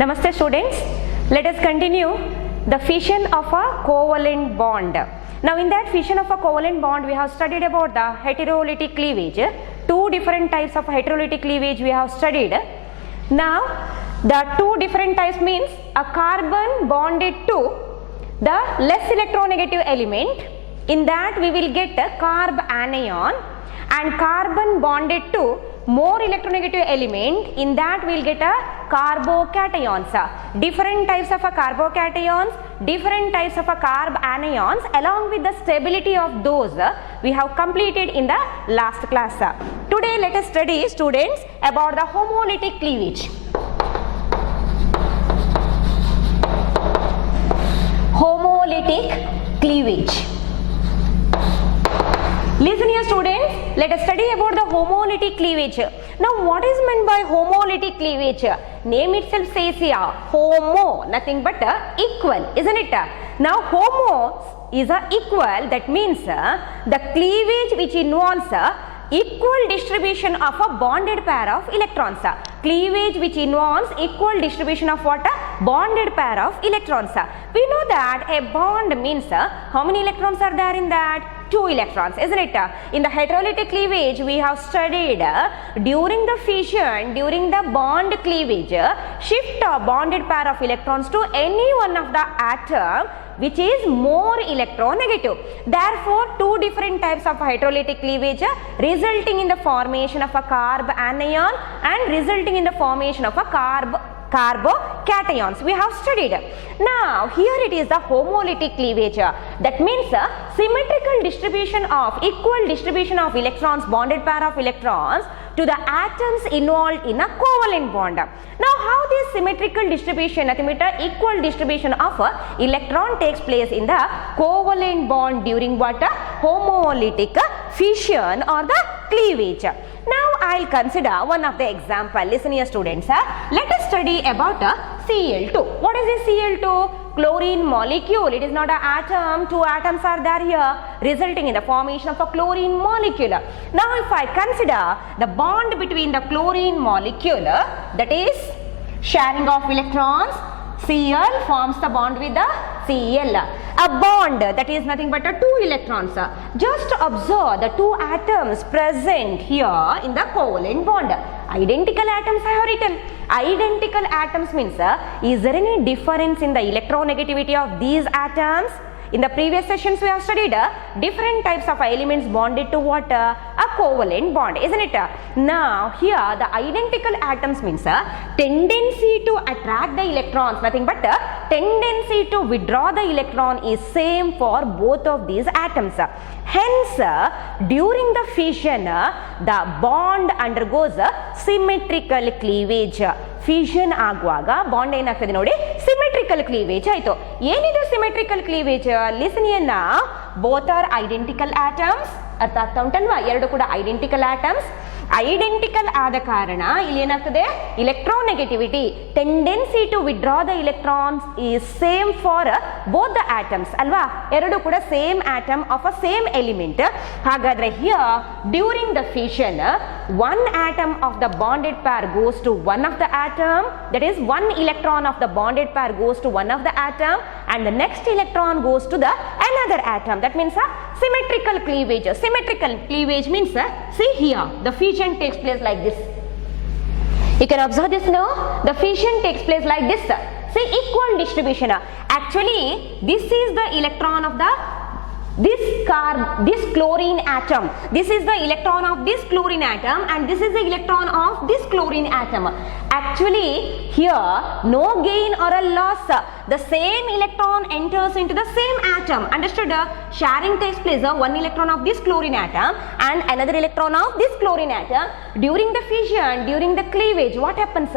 Namaste students, let us continue the fission of a covalent bond. Now in that fission of a covalent bond we have studied about the heterolytic cleavage. Two different types of heterolytic cleavage we have studied. Now the two different types means a carbon bonded to the less electronegative element, in that we will get a carb anion, and carbon bonded to more electronegative element, in that we will get a carbocations. Different types of a carbocations, different types of a carb anions, along with the stability of those we have completed in the last class. Today let us study, students, about the homolytic cleavage. Homolytic cleavage. Listen here students, let us study about the homolytic cleavage. Now what is meant by homolytic cleavage? Name itself says here, homo, nothing but equal, isn't it? Now homo is a equal, that means the cleavage which involves equal distribution of a bonded pair of electrons. Cleavage which involves equal distribution of what? Bonded pair of electrons. We know that a bond means how many electrons are there in that? 2 electrons, isn't it? In the heterolytic cleavage we have studied during the fission, during the bond cleavage, shift a bonded pair of electrons to any one of the atom which is more electronegative. Therefore, two different types of heterolytic cleavage resulting in the formation of a carb anion and resulting in the formation of a carbocations we have studied. Now here it is the homolytic cleavage, that means symmetrical distribution of equal distribution of electrons, bonded pair of electrons to the atoms involved in a covalent bond. Now how this symmetrical distribution, nothing but equal distribution of electron takes place in the covalent bond during what? Homolytic fission or the cleavage. Now I will consider one of the example. Listen here students, let us study about Cl2. What is this Cl2? Chlorine molecule. It is not an atom, 2 atoms are there here, resulting in the formation of a chlorine molecule. Now if I consider the bond between the chlorine molecule, that is sharing of electrons, Cl forms the bond with the Cl. A bond that is nothing but 2 electrons. Just observe the 2 atoms present here in the covalent bond. Identical atoms I have written. Identical atoms means, is there any difference in the electronegativity of these atoms? In the previous sessions we have studied different types of elements bonded to what? A covalent bond, isn't it? Now here the identical atoms means tendency to attract the electrons, nothing but tendency to withdraw the electron is same for both of these atoms. Hence during the fission the bond undergoes symmetrical cleavage. Fission ಆಗುವಾಗ bond ಏನಾಗ್ತದೆ ನೋಡಿ, symmetrical cleavage ಆಯಿತು. ಏನಿದು symmetrical cleavage? Listen here now, both are identical atoms. ಅರ್ಥ ಆಗ್ತಾ ಉಂಟಲ್ವಾ? ಎರಡು ಕೂಡ ಐಡೆಂಟಿಕಲ್ ಆಟಮ್ಸ್. ಐಡೆಂಟಿಕಲ್ ಆದ ಕಾರಣ ಇಲ್ಲಿ ಏನಾಗ್ತದೆ, electronegativity, tendency to withdraw the electrons is same for both the atoms ಅಲ್ವಾ? ಎರಡು ಕೂಡ same atom of a same element. ಹಾಗಾದ್ರೆ here during the fission one atom of the bonded pair goes to one of the atom, that is one electron of the bonded pair goes to one of the atom, and the next electron goes to the another atom. That means symmetrical cleavage. Symmetrical cleavage means, see here, the fission takes place like this. You can observe this now, the fission takes place like this. See, equal distribution. Actually this is the electron of the this chlorine atom. This is the electron of this chlorine atom, and this is the electron of this chlorine atom. Actually here no gain or a loss. The same electron enters into the same atom. Understood? Sharing takes place. One electron of this chlorine atom and another electron of this chlorine atom. During the fission, during the cleavage, what happens?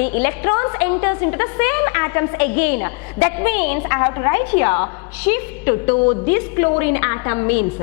The electrons enters into the same atoms again. That means I have to write here, shift to this chlorine chlorine atom means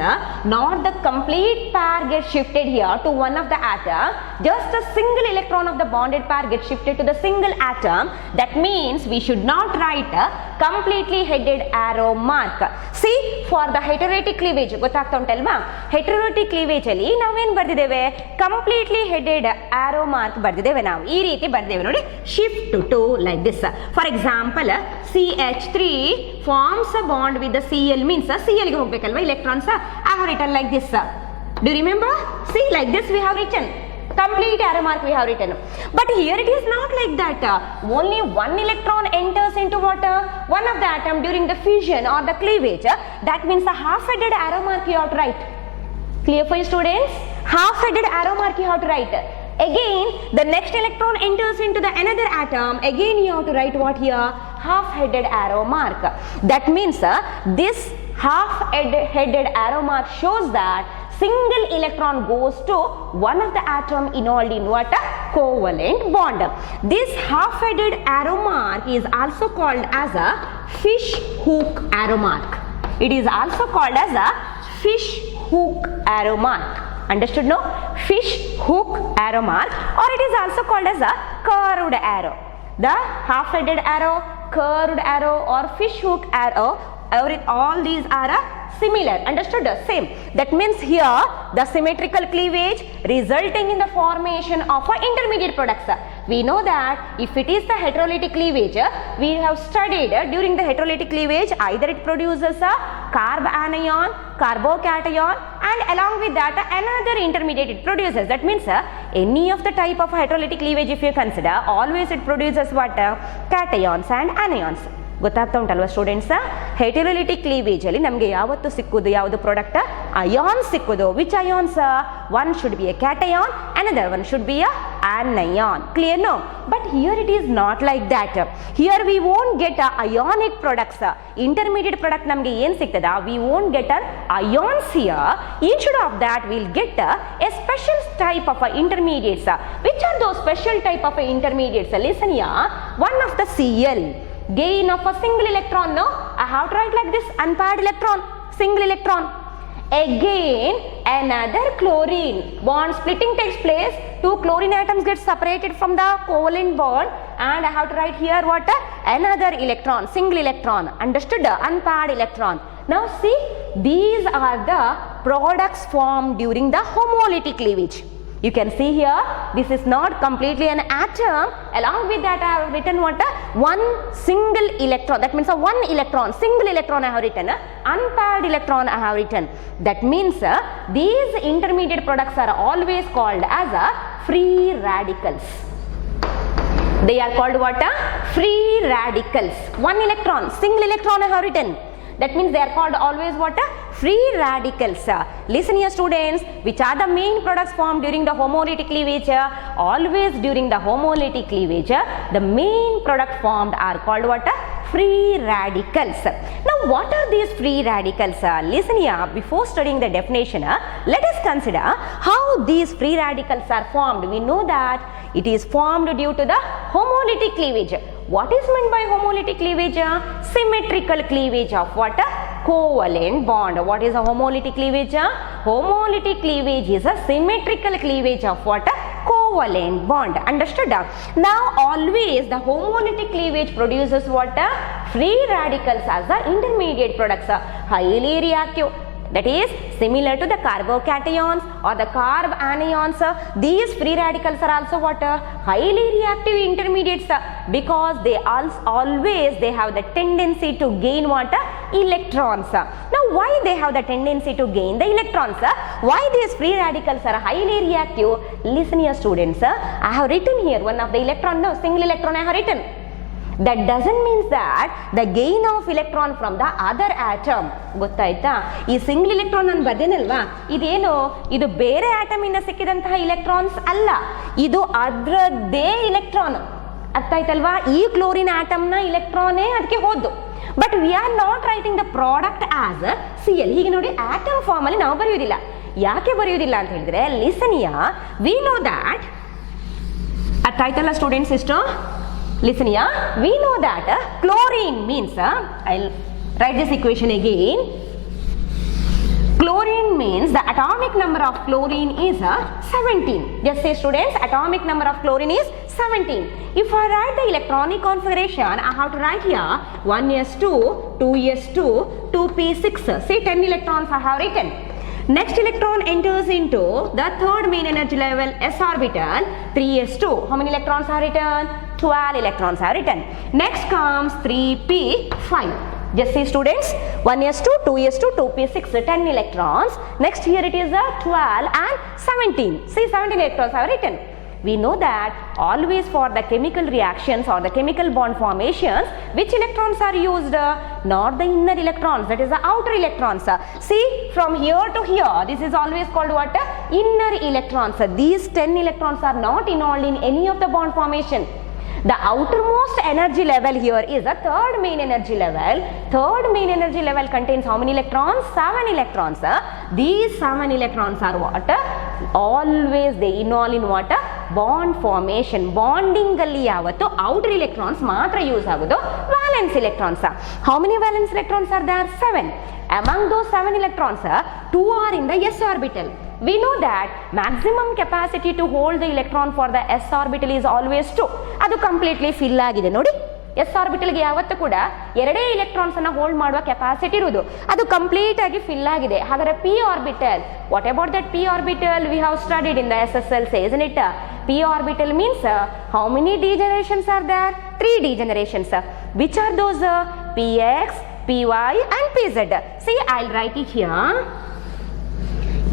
not the complete pair gets shifted here to one of the atom, just a single electron of the bonded pair gets shifted to the single atom. That means we should not write a completely headed arrow mark. See, for the heterotic cleavage, ಗೊತ್ತಾಗ್ತಾ ಉಂಟಲ್ವಾ? heterotic cleavage ಅಲ್ಲಿ ನಾವೇನು ಬರ್ದಿದ್ದೇವೆ? completely headed arrow mark ಬರ್ದಿದ್ದೇವೆ ನಾವು. ಈ ರೀತಿ ಬರ್ದಿದ್ದೇವೆ ನೋಡಿ, shift to like this. For example, CH3 forms a bond with the Cl means Cl ಗೆ ಹೋಗಬೇಕಲ್ವಾ electrons. I have written like this. Do you remember? See, like this we have written. Complete arrow mark we have written. But here it is not like that. Only one electron enters into water, one of the atom during the fission or the cleavage. That means a half-headed arrow mark you have to write. Clear for you students? Half-headed arrow mark you have to write. Again, the next electron enters into the another atom. Again you have to write what here? Half-headed arrow mark. That means this half-headed arrow mark shows that single electron goes to one of the atom involved in what? Covalent bond. This half-headed arrow mark is also called as a fish hook arrow mark. It is also called as a fish hook arrow mark. Understood, no? Fish hook arrow mark, or it is also called as a curved arrow. The half-headed arrow, curved arrow, or fish hook arrow, all these are similar. Understood? Same. That means here the symmetrical cleavage resulting in the formation of intermediate products. We know that if it is the heterolytic cleavage, we have studied during the heterolytic cleavage, either it produces a carbanion, carbocation, and along with that another intermediate it produces. That means any of the type of heterolytic cleavage if you consider, always it produces what? Cations and anions. ಗೊತ್ತಾಗ್ತಾ ಉಂಟಲ್ವಾ students? ಹೆಟೆರೋಲಿಟಿಕ್ cleavage ಅಲ್ಲಿ ನಮಗೆ ಯಾವತ್ತು ಸಿಕ್ಕುದು ಯಾವುದು product? Ion ಸಿಕ್ಕುದು. Which ions? One should be a cation, another one should be a anion. Clear, no? But here it is not like that. Here we won't get ionic products. Intermediate product ನಮಗೆ ಏನು ಸಿಗ್ತದ? We won't get ions here. Instead of that we'll get a special type of intermediates. Which are those special type of intermediates? Listen here. One of the Cl, gain of a single electron, no? I have to write like this, unpaired electron, single electron. Again another chlorine, bond splitting takes place, two chlorine atoms get separated from the covalent bond, and I have to write here what? Another electron, single electron. Understood? Unpaired electron. Now see, these are the products formed during the homolytic cleavage. You can see here, this is not completely an atom. Along with that I have written what? One single electron. That means one electron, single electron I have written. Unpaired electron I have written. That means these intermediate products are always called as free radicals. They are called what? Free radicals. One electron, single electron I have written. That means they are called always what? Free radicals. Listen here students, which are the main products formed during the homolytic cleavage? Always during the homolytic cleavage, the main product formed are called what? Free radicals. Now what are these free radicals? Listen here, before studying the definition, let us consider how these free radicals are formed. We know that it is formed due to the homolytic cleavage. What is meant by homolytic cleavage? Symmetrical cleavage of what? Covalent bond. What is a homolytic cleavage? Homolytic cleavage is a symmetrical cleavage of what? Covalent bond. Understood? Now always the homolytic cleavage produces what? Free radicals as the intermediate products, highly reactive. That is similar to the carbocations or the carb anions. These free radicals are also what? Highly reactive intermediates, because they always they have the tendency to gain what? Electrons. Now why they have the tendency to gain the electrons? Why these free radicals are highly reactive? Listen here students, I have written here one of the electron, no, single electron I have written. That doesn't mean that the gain of electron from the other atom. ಗೊತ್ತಾಯ್ತಾ? ಈ single electron ನಾನು ಬರ್ದೇನಲ್ವಾ, ಇದೇನು, ಇದು ಬೇರೆ atom ಇಂದ ಸಿಕ್ಕಿದಂತಹ electrons ಅಲ್ಲ, ಇದು ಅದರದ್ದೇ ಇಲೆಕ್ಟ್ರಾನ್. ಅರ್ಥ ಆಯ್ತಲ್ವಾ? ಈ ಕ್ಲೋರಿನ್ ಆಟಮ್ನ ಇಲೆಕ್ಟ್ರಾನೇ ಅದಕ್ಕೆ ಹೋದ್ದು. But we are not writing the product as Cl. ಹೀಗೆ ನೋಡಿ ಆಟಮ್ ಫಾರ್ಮ್ ಅಲ್ಲಿ ನಾವು ಬರೆಯುವುದಿಲ್ಲ. ಯಾಕೆ ಬರೆಯುವುದಿಲ್ಲ ಅಂತ ಹೇಳಿದ್ರೆ, ಲಿಸನಿಯಾ, ವಿ ನೋ ದ್ಯಾಟ್. ಅರ್ಥ ಆಯ್ತಲ್ಲ ಸ್ಟೂಡೆಂಟ್ಸ್ ಇಷ್ಟು? Listen here, we know that chlorine means, I'll write this equation again. means the atomic number of chlorine is 17. Just say students, atomic number of chlorine is 17. If I write the electronic configuration, I have to write here 1s2, 2s2, 2p6. See 10 electrons I have written. Next electron enters into the third main energy level s orbital 3s2. How many electrons are written? 12 electrons are written. Next comes 3p5. Just see students, 1s2, 2s2, 2p6, 10 electrons. Next here it is 12 and 17. See 17 electrons are written. We know that always for the chemical reactions or the chemical bond formations, which electrons are used? Not the inner electrons, that is the outer electrons. See from here to here, this is always called what? Inner electrons. These 10 electrons are not involved in any of the bond formation. The outermost energy level here is the third main energy level. Third main energy level contains how many electrons? 7 electrons. These 7 electrons are what? Always they involve in what? Bond formation. Bonding alli yavattu outer electrons matra use agudu valence electrons. How many valence electrons are there? 7. Among those 7 electrons, 2 are in the s orbital. We know that maximum capacity to hold the electron for the s orbital is always 2. ಅದು completely fill ಆಗಿದೆ ನೋಡಿ. s orbital ಗೆ ಯಾವತ್ತೂ ಕೂಡ ಎರಡೇ electrons ಅನ್ನು hold ಮಾಡುವ capacity ಇರುವುದು. ಅದು ಕಂಪ್ಲೀಟ್ ಆಗಿ ಫಿಲ್ ಆಗಿದೆ. ಹಾಗಾದ್ರೆ p orbital, what about that p orbital? We have studied in the SSLC, isn't it? p orbital means how many degenerations are there? 3 degenerations. Which are those? px, py and pz. See, I'll write it here.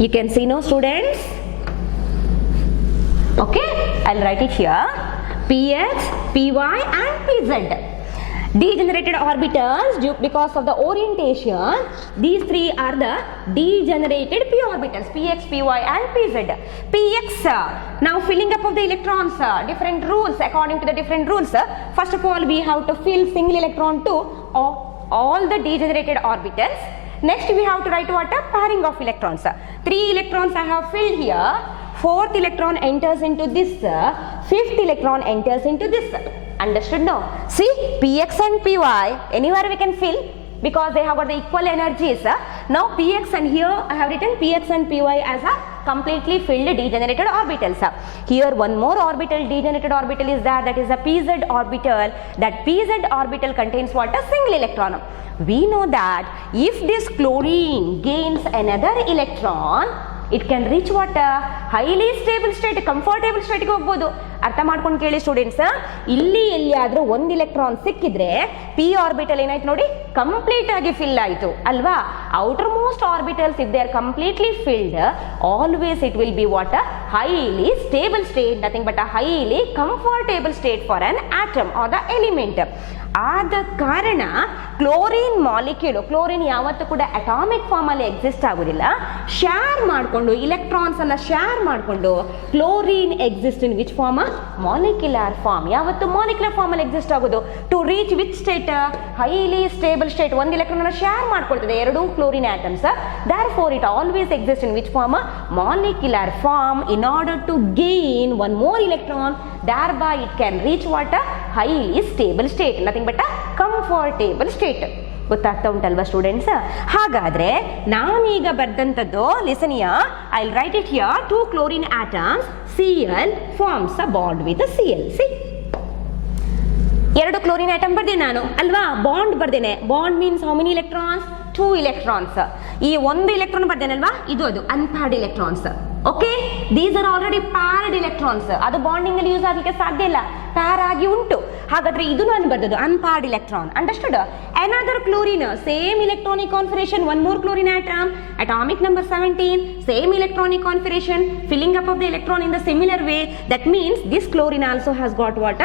You can see now students. Okay, I'll write it here. px, py and pz. Degenerated orbitals due because of the orientation. These 3 are the degenerated p orbitals. px, py and pz. px, now filling up of the electrons, different rules according to the different rules. First of all, we have to fill single electron to all the degenerated orbitals. Next we have to write what? Pairing of electrons. 3 electrons I have filled here. 4th electron enters into this. 5th electron enters into this. Understood now? See, px and py anywhere we can fill because they have got the equal energies. Now px, and here I have written px and py as a completely filled degenerated orbitals. Here one more orbital, degenerated orbital is there, that is a pz orbital. That pz orbital contains what? A single electron. We know that if this chlorine gains another electron, it can reach what? Highly stable state, comfortable state ಗೆ ಹೋಗಬಹುದು. ಅರ್ಥ ಮಾಡ್ಕೊಂಡು ಕೇಳಿ students, ಇಲ್ಲಿ ಎಲ್ಲಿಯಾದ್ರೂ ಒಂದು electron ಸಿಕ್ಕಿದ್ರೆ p orbital ಏನಾಯ್ತು ನೋಡಿ, ಕಂಪ್ಲೀಟ್ ಆಗಿ ಫಿಲ್ ಆಯಿತು ಅಲ್ವಾ. Outer most orbitals if they are completely filled, always it will be what? highly stable state, nothing but a highly comfortable state for an atom or the element. ಆದ ಕಾರಣ chlorine molecule, chlorine ಯಾವತ್ತೂ ಕೂಡ atomic form ಅಲ್ಲಿ exist ಆಗುದಿಲ್ಲ. Share ಮಾಡಿಕೊಂಡು electrons ಅನ್ನ share ಮಾಡಿಕೊಂಡು chlorine exist in which form? Molecular form. ಯಾವತ್ತು ಮಾಲಿಕ್ಯುಲರ್ ಫಾರ್ಮ್ ಅಲ್ಲಿ ಎಕ್ಸಿಸ್ಟ್ ಆಗೋದು. To reach which state? Highly stable state. ಒಂದು ಎಲೆಕ್ಟ್ರಾನ್ ಅನ್ನ ಶೇರ್ ಮಾಡ್ಕೊಳ್ತದೆ ಎರಡೂ chlorine atoms. therefore it always exists in which form? Molecular form. In order to gain one more electron, thereby it can reach what? Highly stable state, nothing but a comfortable state. ಗೊತ್ತಾಗ್ತಾ ಉಂಟಲ್ವಾ students? ಹಾಗಾದ್ರೆ ನಾನೀಗ ಬರ್ದಂಥದ್ದು, listen here, I will write it here. 2 chlorine atoms, Cl forms a bond with a Cl. See, 2 chlorine atom ಬರ್ದೆ ನಾನು ಅಲ್ವಾ, bond ಬರ್ದೇನೆ. Bond means how many electrons? 2 electrons. ಈ ಒಂದು ಎಲೆಕ್ಟ್ರಾನ್ ಬರ್ದೇನಲ್ವಾ, ಇದು ಅದು unpaired electrons. Okay, these are already paired electrons. ಅದು ಬಾಂಡಿಂಗ್ ಅಲ್ಲಿ ಯೂಸ್ ಆಗಲಿಕ್ಕೆ ಸಾಧ್ಯ ಇಲ್ಲ, ಪ್ಯಾರ್ ಆಗಿ ಉಂಟು. ಹಾಗಾದ್ರೆ ಇದು ನಾನು ಬರ್ದದ್ದು unpaired electron. Understood? Another chlorine, same electronic configuration, one more chlorine atom, atomic number 17, same electronic configuration, filling up of the electron in the similar way. That means this chlorine also has got what?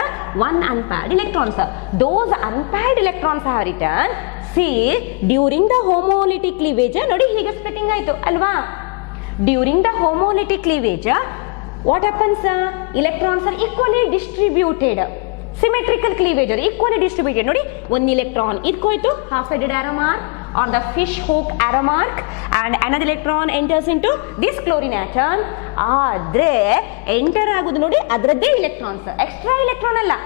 One unpaired electrons. Those unpaired electrons have written. See, during the homolytic cleavage, ನೋಡಿ ಹೀಗೆ splitting ಆಯ್ತು ಅಲ್ವಾ. During the homolytic cleavage, what happens? Electrons are equally distributed. Symmetrical cleavage, equally distributed. ನೋಡಿ, one electron idkoytu, half-headed arrow mark on the fish hook arrow mark, and another electron enters into this chlorine atom. ಆದ್ರೆ enter ಆಗುದು ನೋಡಿ ಅದರದ್ದೇ electrons, extra electron ಅಲ್ಲ.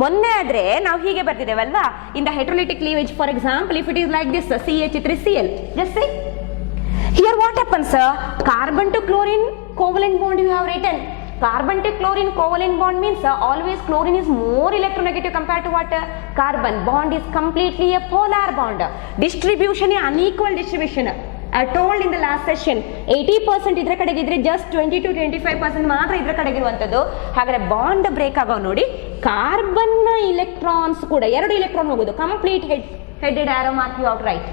ಮೊನ್ನೆ ಆದ್ರೆ ನಾವು ಹೀಗೆ ಬರ್ತಿದ್ದೇವಲ್ವಾ, in the heterolytic cleavage, for example, if it is like this, CH3Cl, just see, Here what happens? Carbon to chlorine covalent bond you have written. Carbon to chlorine covalent bond means always chlorine is more electronegative compared to what? Carbon. Bond is completely a polar bond. Distribution is unequal distribution. I told in the last session 80% ಇದರ ಕಡೆಗೆ ಇದ್ರೆ just 20 to 25% ಮಾತ್ರ ಇದರ ಕಡೆಗೆ ಇರುವಂತದ್ದು. ಹಾಗಾದ್ರೆ bond break ಆಗೋ ನೋಡಿ ಕಾರ್ಬನ್ ನ ಇಲೆಕ್ಟ್ರಾನ್ಸ್ ಕೂಡ 2 ಎಲೆಕ್ಟ್ರಾನ್ ಹೋಗೋದು. Complete headed arrow mark you out right.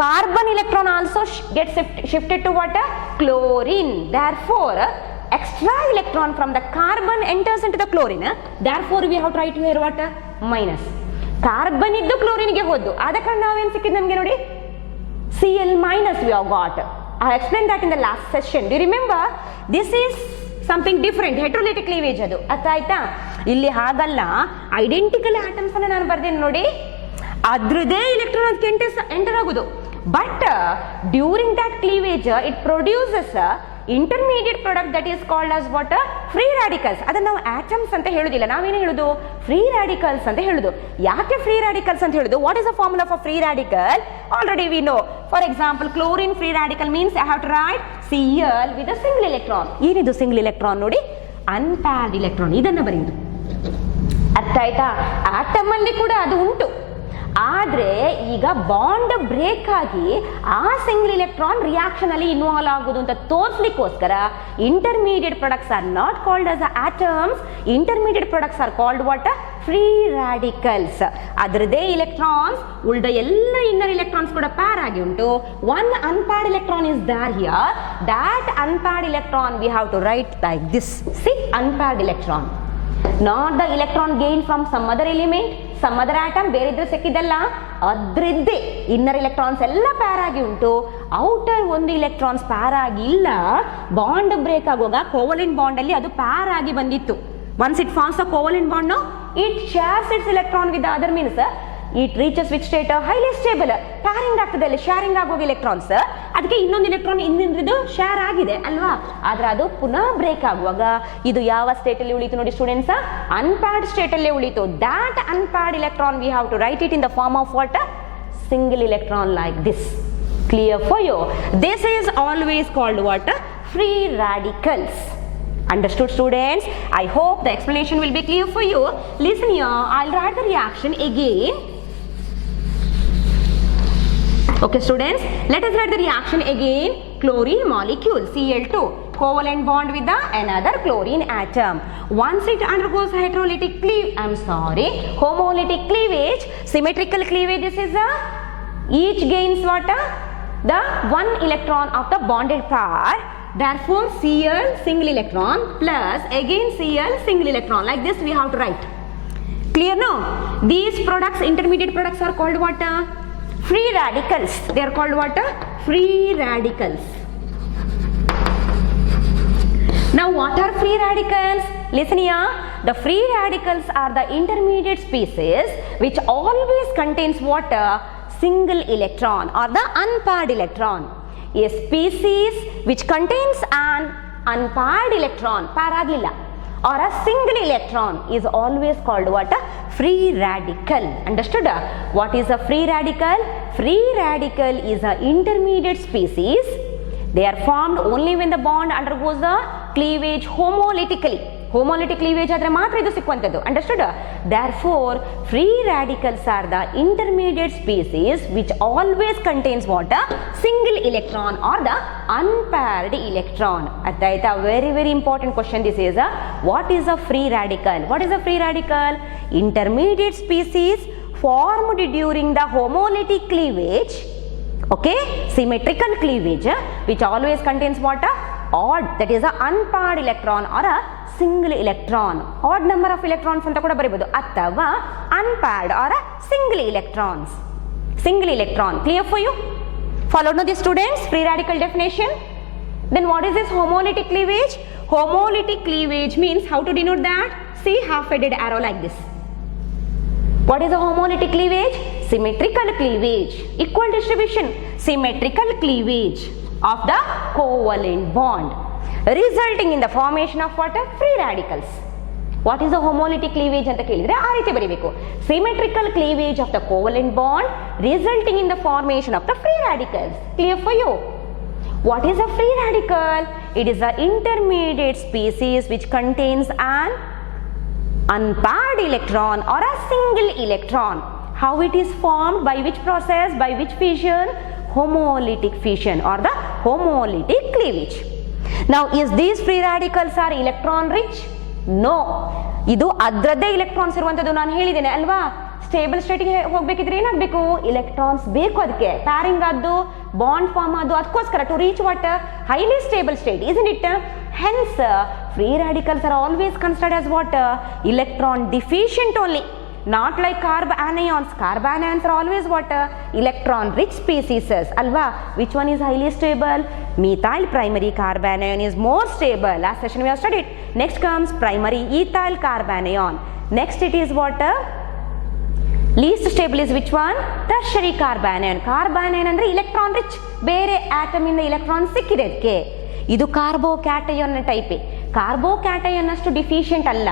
Carbon electron also gets shifted to what? Chlorine. Therefore, extra electron from the carbon enters into the chlorine. Therefore, we have to write here what? Minus. Carbon iddu chlorine ge hodu. Adakku naವೇನು ಸಿಕ್ಕಿದೆ ನಮಗೆ ನೋಡಿ? Cl minus we have got. I explained that in the last session. Do you remember? This is something different. Heterolytic cleavage ಅದು. ಅರ್ಥ ಆಯ್ತಾ? ಇಲ್ಲಿ ಹಾಗಲ್ಲ. Identical atoms ಅನ್ನು ನಾನು ಬರ್ದೇನೆ ನೋಡಿ. ಅದ್ರದೇ electron ಅದಕ್ಕೆ ಎಂಟರ್ ಆಗೋದು. But during that cleavage, it produces intermediate product that is called as what? Free radicals. ಅದನ್ನ ನಾವು atoms ಅಂತ ಹೇಳುದಿಲ್ಲ. ನಾವೇನು ಹೇಳುದು? Free radicals ಅಂತ ಹೇಳುದು. ಯಾಕೆ free radicals ಅಂತ ಹೇಳುದು? What is the formula for free radical? Already we know. For example, chlorine free radical means I have to write Cl with a single electron. ಏನಿದು single electron ನೋಡಿ? Unpaired electron. ಇದನ್ನ ಬರೆಯುವುದು. ಅರ್ಥ ಆಯ್ತಾ? Atom ಅಲ್ಲಿ ಕೂಡ ಅದು ಉಂಟು. ಆದರೆ ಈಗ ಬಾಂಡ್ ಬ್ರೇಕ್ ಆಗಿ ಆ ಸಿಂಗಲ್ ಎಲೆಕ್ಟ್ರಾನ್ ರಿಯಾಕ್ಷನ್ ಅಲ್ಲಿ ಇನ್ವಾಲ್ವ್ ಆಗುವುದು ಅಂತ ತೋರಿಸಲಿಕ್ಕೋಸ್ಕರ intermediate products are not called as atoms. Intermediate products are called what? Free radicals. ಅದರದೇ ಇಲೆಕ್ಟ್ರಾನ್ಸ್ ಉಳಿದ ಎಲ್ಲ ಇನ್ನರ್ ಎಲೆಕ್ಟ್ರಾನ್ಸ್ ಕೂಡ ಪ್ಯಾರ್ ಆಗಿ ಉಂಟು. One unpaired electron is there here. That unpaired electron we have to write like this. See, unpaired electron, not the electron gained from some other element, some other atom, ಬೇರೆ ಇದ್ರೆ ಸಿಕ್ಕಿದಲ್ಲ, ಅದ್ರದ್ದೇ inner electrons ಎಲ್ಲ ಪ್ಯಾರ್ ಆಗಿ ಉಂಟು. Outer ಒಂದು electrons ಪ್ಯಾರ್ ಆಗಿಲ್ಲ. Bond break ಆಗುವಾಗ covalent bond ಅಲ್ಲಿ ಅದು ಪ್ಯಾರ್ ಆಗಿ ಬಂದಿತ್ತು. Once it forms a covalent bond, no, it shares its electron with the other, means it reaches which state? Highly stable. Pairing ಆಗ್ತದೆ ಅಲ್ಲಿ, sharing ಆಗುವಾಗ electrons. ಅದಕ್ಕೆ ಇನ್ನೊಂದು electron ಇನ್ನೊಂದು share ಆಗಿದೆ ಅಲ್ವಾ? ಆದ್ರೆ ಅದು ಪುನಃ ಬ್ರೇಕ್ ಆಗುವಾಗ ಇದು ಯಾವ ಸ್ಟೇಟ್ ಅಲ್ಲಿ ಉಳಿತು ನೋಡಿ ಸ್ಟೂಡೆಂಟ್ಸ್? ಅನ್ಪ್ಯಾರ್ಡ್ ಸ್ಟೇಟ್ ಅಲ್ಲಿ ಉಳಿತು. that unpaired electron we have to write it in the form of what? Single electron like this. Clear for you? This is always called what? Free radicals. Understood students? I hope the explanation will be clear for you. Listen here, I'll write the reaction again. Okay students, let us write the reaction again. Chlorine molecule Cl2 covalent bond with the another chlorine atom. Once it undergoes homolytic cleavage, symmetrical cleavage, this is each gains what? The one electron of the bonded pair. Therefore, Cl single electron plus again Cl single electron. Like this we have to write. Clear now? These products, intermediate products, are called what? Free radicals. They are called what? Free radicals. Now what are free radicals? Listen here. The free radicals are the intermediate species which always contains what? Single electron or the unpaired electron. A species which contains an unpaired electron, pair agilla, or a single electron is always called what? Free radical. Understood? What is a free radical? Free radical is an intermediate species. They are formed only when the bond undergoes the cleavage homolytically. Homolytic cleavage ಆದರೆ ಮಾತ್ರ ಇದು ಸಿಕ್ಕುವಂಥದ್ದು. Understood? Therefore, free radicals are the intermediate species which always contains what? Single electron or the unpaired electron. ಅರ್ಥ ಆಯ್ತಾ? Very important question this is. What is a free radical? What is a free radical? Intermediate species formed during the homolytic cleavage, okay, symmetrical cleavage, which always contains what? Odd, that is a unpaired electron or a single electron. Odd number of electrons ಅಂತ ಕೂಡ ಬರೆಯಬಹುದು, ಅಥವಾ unpaired or a single electrons. Single electron. Clear for you? Followed now the students free radical definition. Then what is this homolytic cleavage? Homolytic cleavage means, how to denote that? See, half-headed arrow like this. What is a homolytic cleavage? Symmetrical cleavage. Equal distribution. Symmetrical cleavage of the covalent bond, resulting in the formation of what? Free radicals. What is the homolytic cleavage ಅಂತ ಕೇಳಿದ್ರೆ ಆ ರೀತಿ ಬರೀಬೇಕು. Symmetrical cleavage of the covalent bond resulting in the formation of the free radicals. Clear for you? What is a free radical? It is an intermediate species which contains an unpaired electron or a single electron. How it is formed? By which process? By which fission? Homolytic fission or the homolytic cleavage. Now, is these free radicals are electron rich? No. ಇದು ಅದರದ್ದೇ electrons ಇರುವಂಥದ್ದು. ನಾನು ಹೇಳಿದ್ದೇನೆ ಅಲ್ವಾ, stable ಸ್ಟೇಟಿಗೆ ಹೋಗ್ಬೇಕಿದ್ರೆ ಏನಾಗಬೇಕು? Electrons ಬೇಕು. ಅದಕ್ಕೆ ಪ್ಯಾರಿಂಗ್ ಆದ್ದು, bond form ಆದ್ದು, ಅದಕ್ಕೋಸ್ಕರ to reach what? Highly stable state, isn't it? Hence, free radicals are always considered as what? Electron deficient only. Not like carbanions. Carbanions are always what? Electron rich species. Alva, which one is highly stable? Methyl primary carbanion is more stable. Last session we have studied. Next comes primary ethyl carbanion. Next it is what? Least stable is which one? Tertiary carbanion. Carbanion andre electron rich. Bere atom inda electron sikkiradke. ಇದು carbocation ಟೈಪೇ. Carbocation ಅಷ್ಟು deficient ಅಲ್ಲ,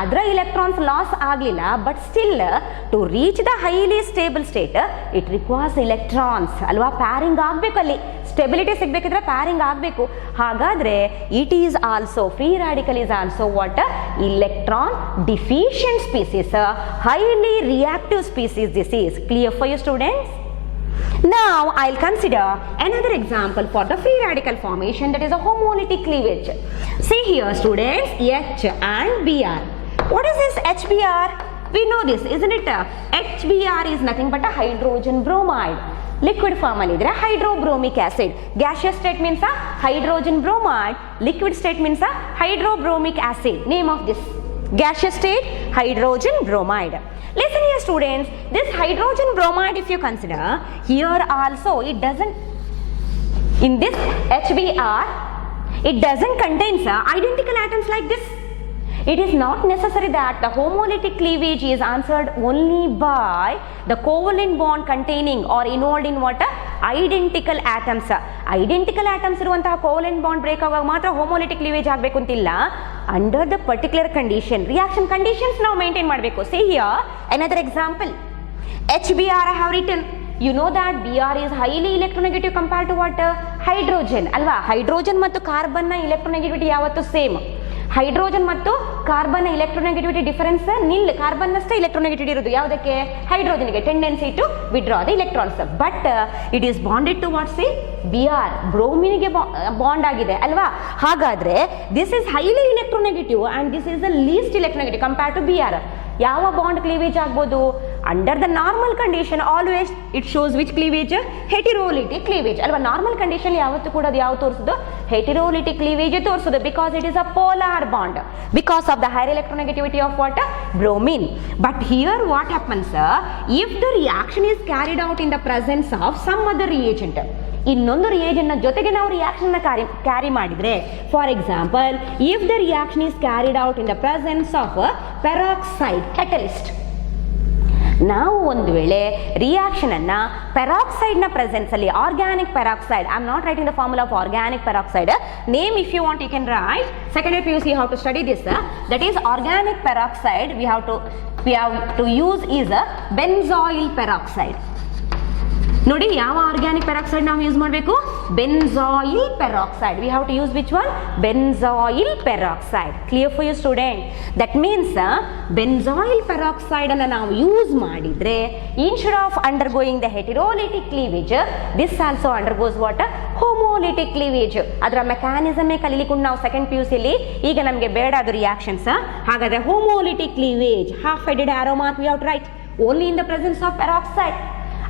ಅದರ electrons loss ಆಗಲಿಲ್ಲ, but still to reach the highly stable state it requires electrons ಅಲ್ವಾ? Pairing ಆಗಬೇಕು, ಅಲ್ಲಿ stability ಸಿಗಬೇಕಿದ್ರೆ ಪ್ಯಾರಿಂಗ್ ಆಗಬೇಕು. ಹಾಗಾದರೆ it is also free radical is also what? Electron deficient species, highly reactive species. This is clear for you students? Now I'll consider another example for the free radical formation, that is a homolytic cleavage. See here students, H and Br. What is this HBr? We know this, isn't it? HBr is nothing but a hydrogen bromide. Liquid form ಅಲ್ಲಿ ಇದ್ರೆ hydrobromic acid. Gaseous state means a hydrogen bromide. Liquid state means a hydrobromic acid. Name of this gaseous state, hydrogen bromide. Listen here students, this hydrogen bromide, if you consider, here also it doesn't, in this HBr, it doesn't contain identical atoms like this. It is not necessary that the homolytic cleavage is answered only by the covalent bond containing or involved in what? Identical atoms. Identical atoms ಇರುವಂತಹ covalent bond break ಆಗುವಾಗ ಮಾತ್ರ homolytic cleavage ಆಗಬೇಕು ಅಂತಿಲ್ಲ. Under the particular condition, reaction conditions ನಾವು maintain ಮಾಡಬೇಕು. See here, another example. HBr I have written. You know that Br is highly electronegative compared to what? Hydrogen ಅಲ್ವಾ? Hydrogen ಮತ್ತು carbon ನ electronegativity ಯಾವತ್ತು same. Hydrogen ಮತ್ತು carbon electronegativity difference nil. Carbon ಅಷ್ಟೇ electronegativity ಇರೋದು ಯಾವುದಕ್ಕೆ? ಹೈಡ್ರೋಜನ್ಗೆ, tendency to withdraw the electrons. But it is bonded to what? C Br, ಬ್ರೋಮಿನ್ಗೆ ಬಾಂಡ್ ಆಗಿದೆ ಅಲ್ವಾ? ಹಾಗಾದ್ರೆ this is highly electronegative and this is the least electronegative compare to Br. ಯಾವ bond cleavage ಆಗ್ಬೋದು? Under the normal condition always it shows which cleavage? Heterolytic cleavage ಅಲ್ವಾ? Normal condition ಯಾವತ್ತೂ ಕೂಡ ಅದು ಯಾವ ತೋರಿಸೋದು? ಹೆಟಿರೋಲಿಟಿಕ್ ಕ್ಲೀವೇಜ್ ತೋರಿಸೋದು. Because it is a polar bond, because of the higher electronegativity of what? Bromine. But here what happens? If the reaction is carried out in the presence of some other reagent, ಇನ್ನೊಂದು reagent ಜೊತೆಗೆ ನಾವು reaction carry ಮಾಡಿದ್ರೆ, for example if the reaction is carried out in the presence of peroxide catalyst, ನಾವು ಒಂದು ವೇಳೆ reaction ಅನ್ನ peroxide ನ presence ಅಲ್ಲಿ, organic peroxide, I am not writing the formula of organic peroxide, name if you want you can write. Second year PUC how to study this, that is organic peroxide we have to use is a benzoyl peroxide. ನೋಡಿ, ಯಾವ organic peroxide ನಾವು use ಮಾಡಬೇಕು? Benzoyl peroxide. We have to use which one? Benzoyl peroxide. Clear for you student? That means benzoyl peroxide ಅನ್ನು ನಾವು use ಮಾಡಿದ್ರೆ, instead of undergoing the heterolytic cleavage, this also undergoes what? Homolytic cleavage. ಅದರ ಮೆಕ್ಯಾನಿಸಮೇ ಕಲಿಲಿಕ್ಕೆ ನಾವು second PUC ಅಲ್ಲಿ. ಈಗ ನಮಗೆ ಬೇಡ ಅದು ರಿಯಾಕ್ಷನ್ಸ್. ಹಾಗಾದ್ರೆ homolytic cleavage, half headed arrow mark we have to write only in the presence of peroxide.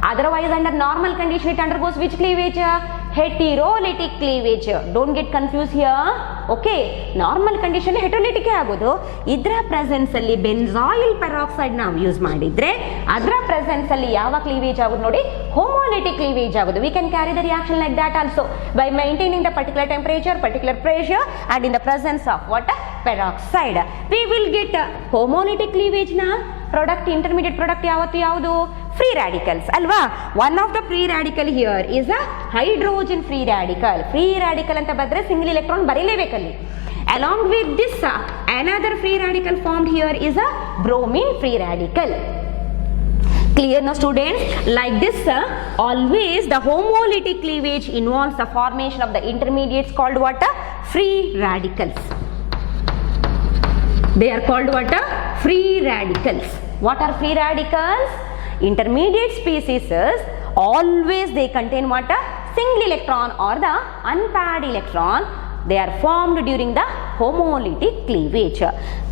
Otherwise, under normal condition, it undergoes which cleavage? Heterolytic cleavage. Don't get confused here. Okay, normal condition heterolytic ಆಗೋದು. ಇದರ presence ಅಲ್ಲಿ benzoyl peroxide ನಾವು use ಮಾಡಿದ್ರೆ, ಅದರ presence ಅಲ್ಲಿ ಯಾವ cleavage ಆಗೋದು ನೋಡಿ? ಹೋಮೋಲಿಟಿಕ್ ಕ್ಲೀವೇಜ್ ಆಗೋದು. We can carry the reaction like that also by maintaining the particular temperature, particular pressure, and in the presence of what? Peroxide. We will get homolytic cleavage na product, intermediate product ಯಾವುದು? Free radicals ಅಲ್ವಾ? One of the free radical here is a hydrogen free radical. Free radical ಅಂತ ಬಂದ್ರೆ single electron ಬರೀಲೇಬೇಕಲ್ಲಿ. Along with this, another free radical formed here is a bromine free radical. Clear now students? Like this, always the homolytic cleavage involves the formation of the intermediates called what? Free radicals. They are called what? Free radicals. What are free radicals? Intermediate species always they contain what? Single electron or the unpaired electron. They are formed during the homolytic cleavage.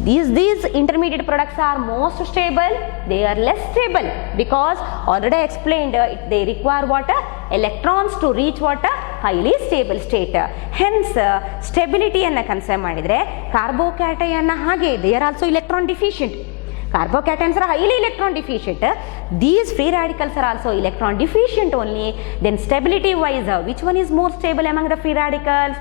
These intermediate products are most stable. They are less stable because already I explained they require what? Electrons to reach what? Highly stable state. Hence stability anna consider madidre carbocation hage they are also electron deficient. Carbocations are highly electron deficient. These free radicals are also electron deficient only. Then stability wise, which one is more stable among the free radicals?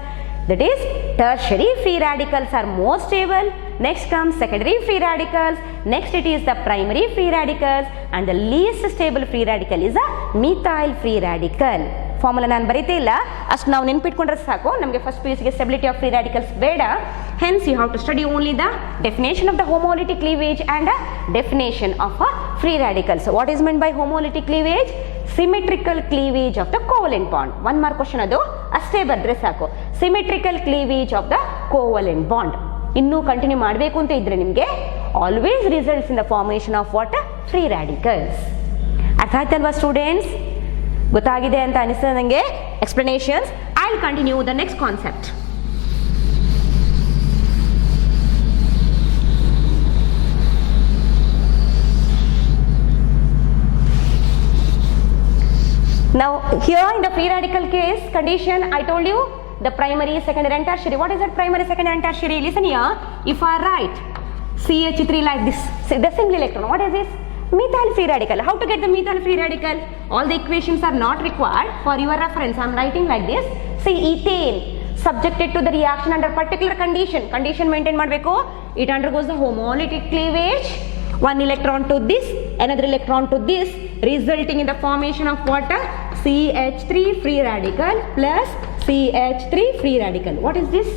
That is tertiary free radicals are more stable. Next comes secondary free radicals. Next it is the primary free radicals, and the least stable free radical is a methyl free radical. Formula ನಾನು ಬರೀತೇ ಇಲ್ಲ, ಅಷ್ಟು ನಾವು ನೆನಪಿಟ್ಕೊಂಡ್ರೆ ಸಾಕು. ನಮಗೆ first P U ಸಿಗೆ stability of free radicals ಬೇಡ. Hence you have to study only the definition of the homolytic cleavage and a definition of a free radicals. What is meant by homolytic cleavage? Symmetrical cleavage of the covalent bond. One more question ಅದು ಅಷ್ಟೇ ಬರೆದ್ರೆ ಸಾಕು. Symmetrical cleavage of the covalent bond. ಇನ್ನೂ continue ಮಾಡಬೇಕು ಅಂತ ಇದ್ರೆ ನಿಮಗೆ always results in the formation of what? Free radicals. ಅರ್ಥ ಆಯ್ತಲ್ವಾ ಸ್ಟೂಡೆಂಟ್ಸ್? ಗೊತ್ತಾಗಿದೆ ಅಂತ ಅನಿಸ್ತದೆ ನನಗೆ explanations. I will continue the next concept. Now here in the free radical case condition I told you the primary, secondary and tertiary. What is that primary, secondary and tertiary? Listen here, if I write CH3 like this, the single electron, what is this? Methyl free radical. How to get the methyl free radical? All the equations are not required. For your reference I am writing like this. See, ethane subjected to the reaction under particular condition maintain ಮಾಡಬೇಕು. It undergoes the homolytic cleavage. One electron to this, another electron to this, resulting in the formation of what? CH3 free radical plus CH3 free radical. What is this?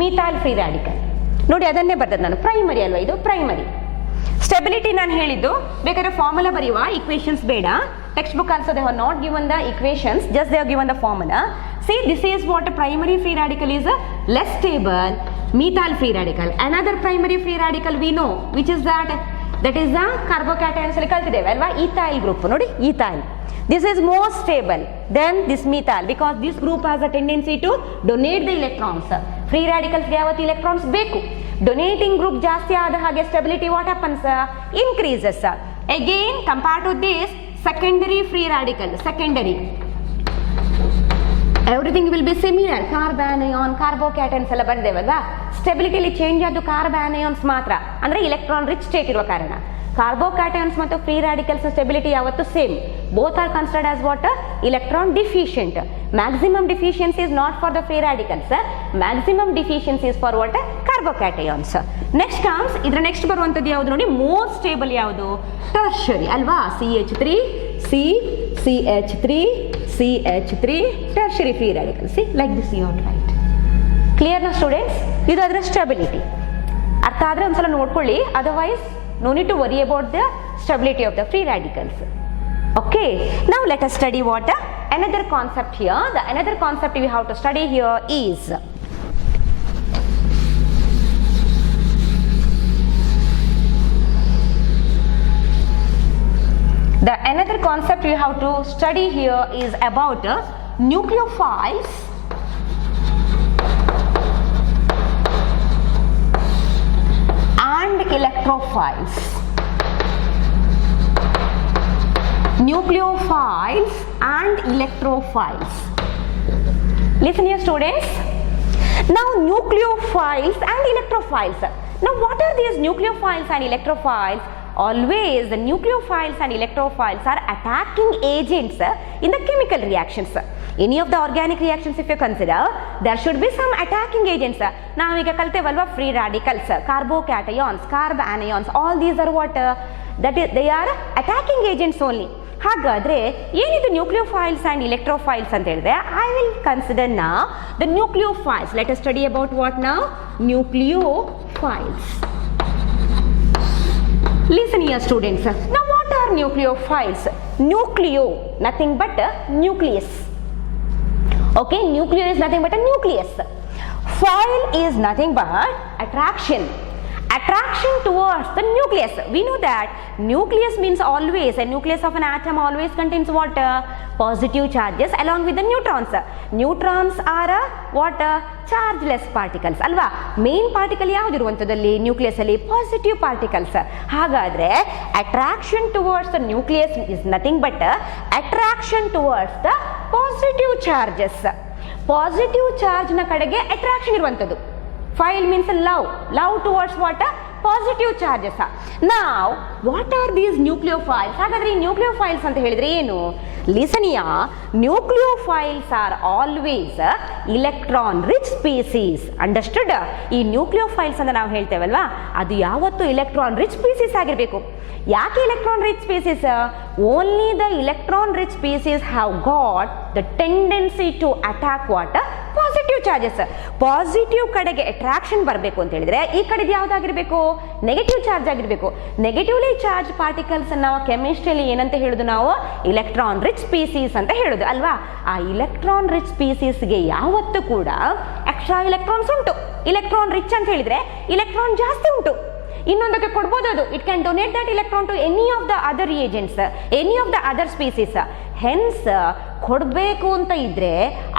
Methyl free radical. ನೋಡಿ ಅದನ್ನೇ ಬರ್ತದೆ ನಾನು primary ಅಲ್ವಾ, ಇದು primary. Stability ನಾನು ಹೇಳಿದ್ದು ಬೇಕಾದ್ರೆ formula ಬರೆಯುವ, ಇಕ್ವೇಷನ್ಸ್ ಬೇಡ. Text book also they have not given the equations, just they have given the formula. See, this is what a primary free radical is, a less stable methyl free radical. Another primary free radical we know, which is that is the carbocations ಅಲ್ಲಿ ಕಲ್ತಿದ್ದೇವೆ ಅಲ್ವಾ, ethyl group. ನೋಡಿ ethyl, this is more stable than this methyl because this group has a tendency to donate the electrons. Free radicals ಗೆ ಯಾವತ್ತು electrons ಬೇಕು. Donating group ಜಾಸ್ತಿ ಆದ ಹಾಗೆ stability what happens? Increases. Again compared to this secondary free radical, secondary everything will be similar. Carbanion, carbocations ಎಲ್ಲ ಬರ್ದೇವಲ್ವಾ, ಸ್ಟೆಬಿಲಿಟಿಲಿ change ಆದ್ದು ಕಾರ್ಬಾನಿಯಾನ್ಸ್ ಮಾತ್ರ, ಅಂದರೆ electron rich state ಇರುವ ಕಾರಣ. ಕಾರ್ಬೋಕ್ಯಾಟಯನ್ಸ್ ಮತ್ತು ಫ್ರೀ ರಾಡಿಕಲ್ಸ್ ಸ್ಟೆಬಿಲಿಟಿ ಯಾವತ್ತು same. Both are considered as what? Electron deficient. Maximum deficiency is not for the free radicals, maximum deficiency is for what? Carbocations. Next comes, ಇದರ next ಬರುವಂಥದ್ದು ಯಾವುದು ನೋಡಿ? More stable ಯಾವುದು? Tertiary ಅಲ್ವಾ, CH3 CH3 CH3 tertiary free radical. See, like this you have to write. Clear na students? ಇದು ಅದರ stability. ಅರ್ಥ ಆದರೆ ಒಂದ್ಸಲ ನೋಡ್ಕೊಳ್ಳಿ, otherwise no need to worry about the stability of the free radicals. Okay, now let us study what? Another concept here. The another concept we have to study here is another concept we have to study here is about nucleophiles and electrophiles. Nucleophiles and electrophiles. Listen here students. Now nucleophiles and electrophiles. Now what are these nucleophiles and electrophiles? Always the nucleophiles and electrophiles are attacking agents in the chemical reactions. Any of the organic reactions if you consider, there should be some attacking agents. Now we kaltevalva free radicals, carbocations, carbanions, all these are what? That is, they are attacking agents only. ಹಾಗಾದರೆ ಏನಿದು nucleophiles and electrophiles ಅಂತ ಹೇಳಿದ್ರೆ, I will consider ನಾ the nucleophiles. Let us study about what now? Nucleophiles. Listen here students. Now what are are nucleophiles? Nucleo, nothing but a nucleus. Okay, nucleo is nothing but a nucleus. Foil is nothing but attraction. Attraction towards the nucleus. We know that nucleus means always, a nucleus of an atom always contains what? Positive charges along with the neutrons. Neutrons are what? Chargeless particles ಅಲ್ವಾ. Main particle ಯಾವ್ದು ಇರುವಂಥದ್ದಲ್ಲಿ nucleus ಅಲ್ಲಿ? Positive particles. ಹಾಗಾದ್ರೆ attraction towards the nucleus is nothing but attraction towards the positive charges. Positive charge ನ ಕಡೆಗೆ attraction ಇರುವಂಥದ್ದು. Phile means love towards what? Positive charges. Now what are these nucleophiles? ಹಾಗಾದ್ರೆ ಈ nucleophiles ಅಂತ ಹೇಳಿದ್ರೆ ಏನು? ಲಿಸನಿಯಾ, nucleophiles are always electron rich species. Understood? ಈ ನ್ಯೂಕ್ಲಿಯೋಫೈಲ್ಸ್ ಅಂತ ನಾವು ಹೇಳ್ತೇವಲ್ವಾ, ಅದು ಯಾವತ್ತು ಇಲೆಕ್ಟ್ರಾನ್ ರಿಚ್ ಸ್ಪೀಸೀಸ್ ಆಗಿರಬೇಕು. ಯಾಕೆ electron rich species? Only the electron rich species have got the tendency to attack what? Positive charges. Positive ಕಡೆಗೆ ಅಟ್ರಾಕ್ಷನ್ ಬರಬೇಕು ಅಂತ ಹೇಳಿದ್ರೆ ಈ ಕಡೆದು ಯಾವ್ದಾಗಿರ್ಬೇಕು? ನೆಗೆಟಿವ್ ಚಾರ್ಜ್ ಆಗಿರ್ಬೇಕು. ನೆಗೆಟಿವ್ಲಿ ಚಾರ್ಜ್ ಪಾರ್ಟಿಕಲ್ಸ್ ನಾವು ಕೆಮಿಸ್ಟ್ರಿಯಲ್ಲಿ ಏನಂತ ಹೇಳುದು? ನಾವು ಇಲೆಕ್ಟ್ರಾನ್ ರಿಚ್ ಸ್ಪೀಸೀಸ್ ಅಂತ ಹೇಳುದು ಅಲ್ವಾ. ಆ ಇಲೆಕ್ಟ್ರಾನ್ ರಿಚ್ ಸ್ಪೀಸೀಸ್ಗೆ ಯಾವತ್ತೂ ಕೂಡ ಎಕ್ಸ್ಟ್ರಾ ಇಲೆಕ್ಟ್ರಾನ್ಸ್ ಉಂಟು. ಇಲೆಕ್ಟ್ರಾನ್ ರಿಚ್ ಅಂತ ಹೇಳಿದ್ರೆ ಇಲೆಕ್ಟ್ರಾನ್ ಜಾಸ್ತಿ ಉಂಟು. ಇನ್ನೊಂದಕ್ಕೆ ಕೊಡ್ಬೋದು ಅದು. It can donate that electron to any of the other reagents, any of the other species. Hence ಕೊಡಬೇಕು ಅಂತ ಇದ್ರೆ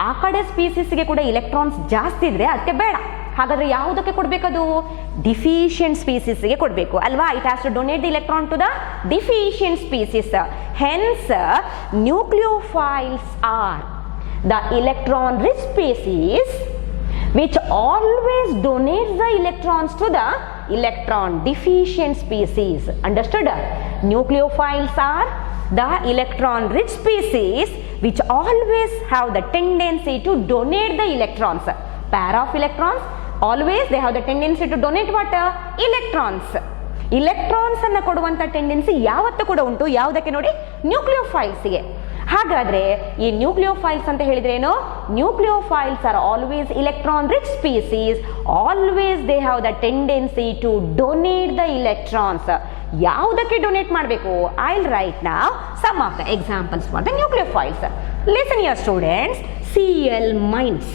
ಆ ಕಡೆ ಸ್ಪೀಸೀಸ್ಗೆ ಕೂಡ ಇಲೆಕ್ಟ್ರಾನ್ಸ್ ಜಾಸ್ತಿ ಇದ್ರೆ ಅದಕ್ಕೆ ಬೇಡ. ಹಾಗಾದ್ರೆ ಯಾವುದಕ್ಕೆ ಕೊಡಬೇಕದು? ಡಿಫಿಷಿಯಂಟ್ ಸ್ಪೀಸೀಸ್ಗೆ ಕೊಡಬೇಕು ಅಲ್ವಾ. It has to donate the electron to the deficient species. Hence nucleophiles are the electron rich species which always donates the electrons to the electron deficient species. Understood? Nucleophiles are the electron rich species which always have the tendency to donate the electrons. Pair of electrons, always they have the tendency to donate what? Electrons. Electrons ಅನ್ನು ಕೊಡುವಂತ tendency ಯಾವತ್ತೂ ಕೂಡ ಉಂಟು. ಯಾವುದಕ್ಕೆ ನೋಡಿ? ನ್ಯೂಕ್ಲಿಯೋಫೈಲ್ಸ್ಗೆ. ಹಾಗಾದ್ರೆ ಈ nucleophiles ಅಂತ ಹೇಳಿದ್ರೆ ಏನು? Nucleophiles are always electron rich species. Always they have the tendency to donate the electrons. ಯಾವುದಕ್ಕೆ ಡೊನೇಟ್ ಮಾಡಬೇಕು? I will write now some of the examples for the nucleophiles. Listen your students. Cl minus.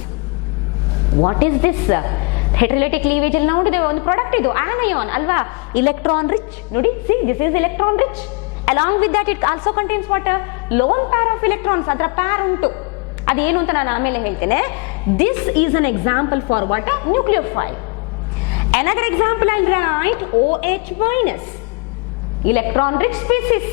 What is this? Heterolytic cleavage ಅಲ್ಲಿ ನೋಡಿದ್ದೇವೆ ಒಂದು product ಇದು, anion ಅಲ್ವಾ. Electron rich ನೋಡಿ. See, this is electron rich. Along with that it also contains what? Lone pair of electrons. ಅದರ ಪ್ಯಾರ್ ಉಂಟು. ಅದೇನು ಅಂತ ನಾನು ಆಮೇಲೆ ಹೇಳ್ತೇನೆ. This is an example for what? Nucleophile. Another example I'll write OH minus. Electron rich species.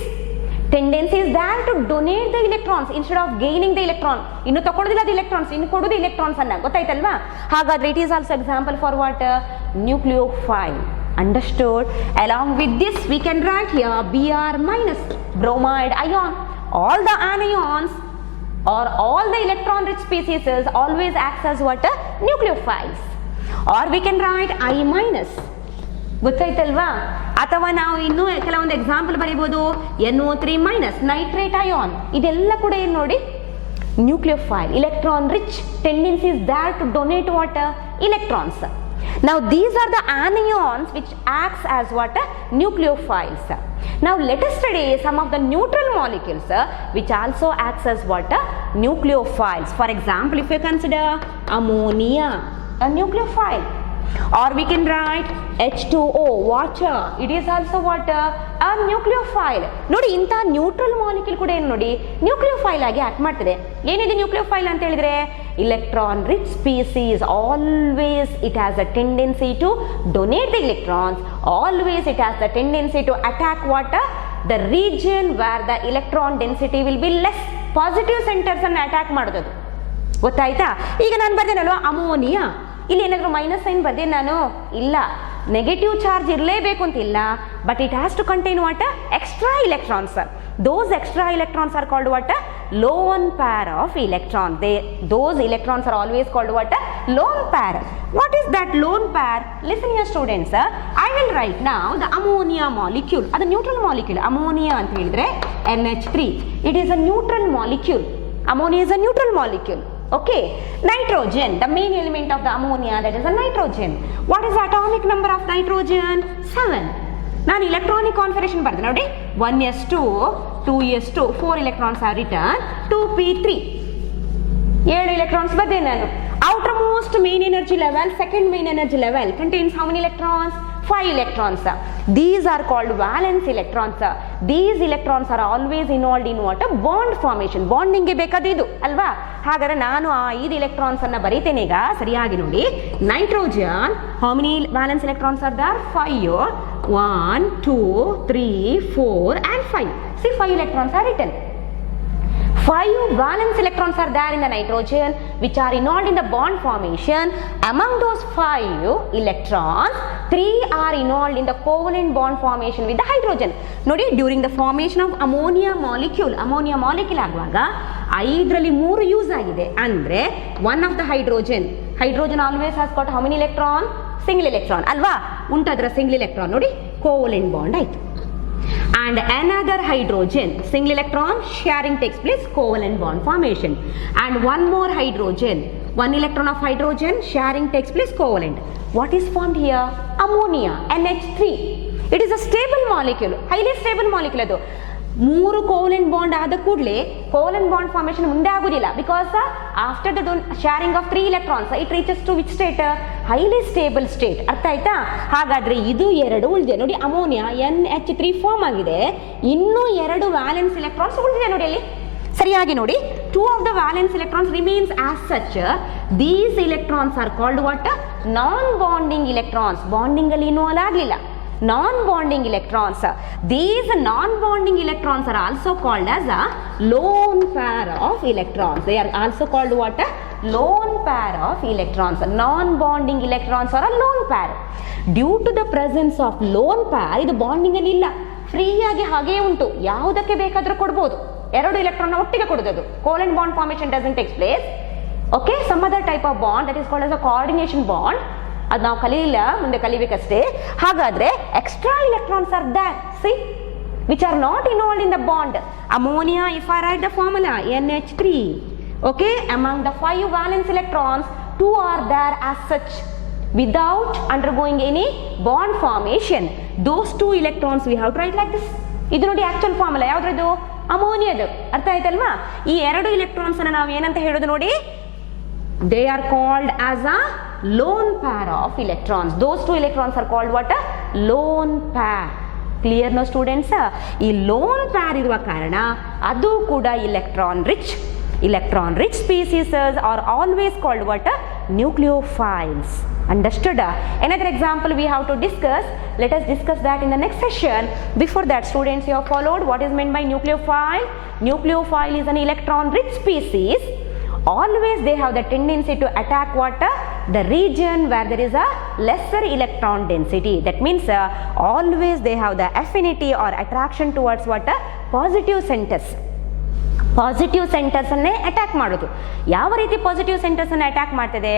Tendency is there to donate the electrons instead of gaining the electron. ಇನ್ನು ತಕೊಳ್ಳೋದಿಲ್ಲ ಅದು electrons, ಇನ್ನು ಕೊಡೋದು ಎಲೆಕ್ಟ್ರಾನ್ಸ್ ಅನ್ನ. ಗೊತ್ತಾಯ್ತಲ್ವಾ? ಹಾಗಾದ್ರೆ it is also example for what? Nucleophile. Understood? Along with this we can write here Br minus, bromide ion. All the anions or all the electron rich species always acts as what? Nucleophiles. Or we can write I minus. ಗೊತ್ತಾಯ್ತಲ್ವಾ? ಅಥವಾ ನಾವು ಇನ್ನೂ ಕೆಲವೊಂದು example ಬರೀಬಹುದು. NO3 minus, nitrate ion. ಇದೆಲ್ಲ ಕೂಡ ಏನು ನೋಡಿ? Nucleophile. electron rich tendency is there to donate what? Electrons. Now these are the anions which acts as what? Nucleophiles. Now let us study some of the neutral molecules which also acts as what? Nucleophiles. For example, if you consider ammonia, a nucleophile. Or we can write H2O, water. It is also what? A nucleophile. ನೋಡಿ, ಇಂಥ neutral molecule ಕೂಡ ಏನು ನೋಡಿ? Nucleophile ಆಗಿ act ಮಾಡ್ತದೆ. ಏನಿದೆ nucleophile ಅಂತ ಹೇಳಿದ್ರೆ? Electron rich species. Always it has a tendency to donate the electrons. Always it has the tendency to attack what? The region where the electron density will be less. Positive centres ಅನ್ನು attack ಮಾಡೋದು. ಗೊತ್ತಾಯ್ತಾ? ಈಗ ನಾನು ಬರ್ದೇನಲ್ವಾ ammonia, ಇಲ್ಲಿ ಏನಾದರೂ minus sine ಬರ್ದೆ ನಾನು? ಇಲ್ಲ. ನೆಗೆಟಿವ್ ಚಾರ್ಜ್ ಇರಲೇಬೇಕು ಅಂತಿಲ್ಲ. But it has to contain what? Extra electrons. Those extra electrons are called what? Lone pair of electrons. Those electrons are always called what? Lone pair. What is that lone pair? Listen here students. I will write now the ammonia molecule. ಅದು neutral molecule. Ammonia ಅಂತ ಹೇಳಿದ್ರೆ NH3. It is a neutral molecule. Ammonia is a neutral molecule. Okay. Nitrogen, the main element of the ammonia, that is a nitrogen. What is the atomic number of nitrogen? 7. ನಾನು electronic configuration ಬರ್ದೆ ನೋಡಿ 1s2 2s2 4 electrons are returned 2p3 7 electrons ಬರ್ದೆ ನಾನು. outermost main energy level, second main energy level contains how many electrons? 5 electrons. These are called valence electrons. These electrons are always involved in what? Bond formation. Bonding ಗೆ ಬೇಕಾದ್ರೆ ಇದು ಅಲ್ವಾ? ಹಾಗಾದ್ರೆ ನಾನು ಆ 5 electrons ಅನ್ನ ಬರೀತೇನೆ ಈಗ ಸರಿಯಾಗಿ ನೋಡಿ. Nitrogen how many valence electrons are there? 5. 1 2 3 4 and 5. See, 5 electrons are written. 5 valence electrons are there in the nitrogen which are involved in the bond formation. Among those 5 electrons, 3 are involved in the covalent bond formation with the hydrogen. ನೋಡಿ, during the formation of ammonia molecule ಆಗುವಾಗ 5ರಲ್ಲಿ 3 use ಆಗಿದೆ. ಅಂದ್ರೆ one of the hydrogen always has got how many electron? Single electron ಅಲ್ವಾ? ಉಂಟಾದ್ರ single electron ನೋಡಿ covalent bond ಆಯ್ತು. And another hydrogen, single electron sharing takes place, covalent bond formation. And one more hydrogen, one electron of hydrogen sharing takes place, covalent. What is formed here? Ammonia, NH3. It is a stable molecule, highly stable molecule ಅದು. 3 covalent bond ಆದ ಕೂಡಲೇ covalent bond formation ಮುಂದೆ ಆಗುದಿಲ್ಲ, because after the sharing of 3 electrons it reaches to which state? highly stable state. ಅರ್ಥ ಆಯ್ತಾ? ಹಾಗಾದ್ರೆ ಇದು 2 ಉಳಿದೆ ನೋಡಿ, ಅಮೋನಿಯಾ NH3 ಫಾರ್ಮ್ ಆಗಿದೆ, ಇನ್ನೂ 2 ವ್ಯಾಲೆನ್ಸ್ ಎಲೆಕ್ಟ್ರಾನ್ಸ್ ಉಳಿದಿದೆ ನೋಡಿ ಅಲ್ಲಿ. ಸರಿಯಾಗಿ ನೋಡಿ, 2 of the valence electrons remains as such. These electrons are called what? non-bonding electrons. Bonding ಅಲ್ಲಿ ಇನ್ವಾಲ್ವ್ ಆಗಲಿಲ್ಲ, non-bonding electrons. These non-bonding electrons are also called as a lone pair of electrons. They are also called what? Lone pair of electrons. Non-bonding electrons are a lone pair. Due to the presence of lone pair, ಇದು bonding ಅಲ್ಲಿ ಇಲ್ಲ, free ಆಗಿ ಹಾಗೆ ಉಂಟು, ಯಾವುದಕ್ಕೆ ಬೇಕಾದ್ರೂ ಕೊಡ್ಬೋದು. 2 electron ಒಟ್ಟಿಗೆ ಕೊಡೋದು. covalent bond formation doesn't take place. Okay, some other type of bond that is called as a coordination bond. ಅದು ನಾವು ಕಲಿಯಿಲ್ಲ, ಮುಂದೆ ಕಲಿಬೇಕಷ್ಟೇ. ಹಾಗಾದ್ರೆ extra electrons are there, see, which are not involved in the bond. Ammonia, if I write the formula, NH3. Okay, among the 5 valence electrons, 2 are there as such without undergoing any bond formation. Those 2 electrons we have to write like this. ಇದು ನೋಡಿ actual formula ಯಾವ್ದ್ರದ್ದು? ಅಮೋನಿಯಾದು. ಅರ್ಥ ಆಯ್ತಲ್ವಾ? ಈ 2 electrons ಅನ್ನು ನಾವು ಏನಂತ ಹೇಳೋದು ನೋಡಿ, they are called as a lone pair of electrons. Those 2 electrons are called what? lone pair. Clear no students? ಈ lone pair ಇರುವ ಕಾರಣ ಅದು ಕೂಡ electron rich species are always called what? nucleophiles. Understood? Another example we have to discuss. Let us discuss that in the next session. Before that, students, you have followed what is meant by nucleophile. Nucleophile is an electron rich species. Always they have the tendency to attack what? The region where there is a lesser electron density. That means always they have the affinity or attraction towards what? Positive centers. Positive centres ಅನ್ನೇ attack ಮಾಡೋದು. ಯಾವ ರೀತಿ positive centres ಅನ್ನು attack ಮಾಡ್ತದೆ?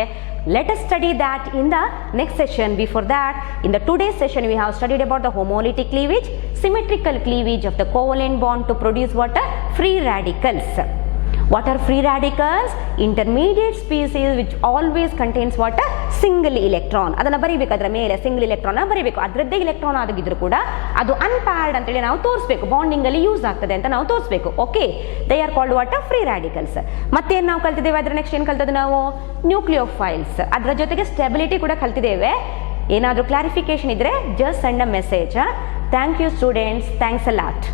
Let us study that in the next session. Before that, in the today's session we have studied about the homolytic cleavage, symmetrical cleavage of the covalent bond to produce what? Free radicals. What are free radicals? Intermediate species which always contains what? Single electron. ಅದನ್ನ ಬರೀಬೇಕಾದ್ರೆ ಮೇಲೆ single electron ಬರೀಬೇಕು. ಅದರದ್ದೇ electron ಆಗಿದ್ರು ಕೂಡ ಅದು unpaired ಅಂತೇಳಿ ನಾವು ತೋರಿಸಬೇಕು, ಬಾಂಡಿಂಗ್ ಅಲ್ಲಿ ಯೂಸ್ ಆಗ್ತದೆ ಅಂತ ನಾವು ತೋರಿಸಬೇಕು. Okay, they are called what? Free radicals. ಮತ್ತೇನು ನಾವು ಕಲ್ತಿದ್ದೇವೆ? ಅದರ ನೆಕ್ಸ್ಟ್ ಏನು ಕಲ್ತದ್ದು ನಾವು? ನ್ಯೂಕ್ಲಿಯೋಫೈಲ್ಸ್. ಅದರ ಜೊತೆಗೆ ಸ್ಟೆಬಿಲಿಟಿ ಕೂಡ ಕಲ್ತಿದ್ದೇವೆ. ಏನಾದರೂ ಕ್ಲಾರಿಫಿಕೇಶನ್ ಇದ್ರೆ just send a message. Thank you students, thanks a lot.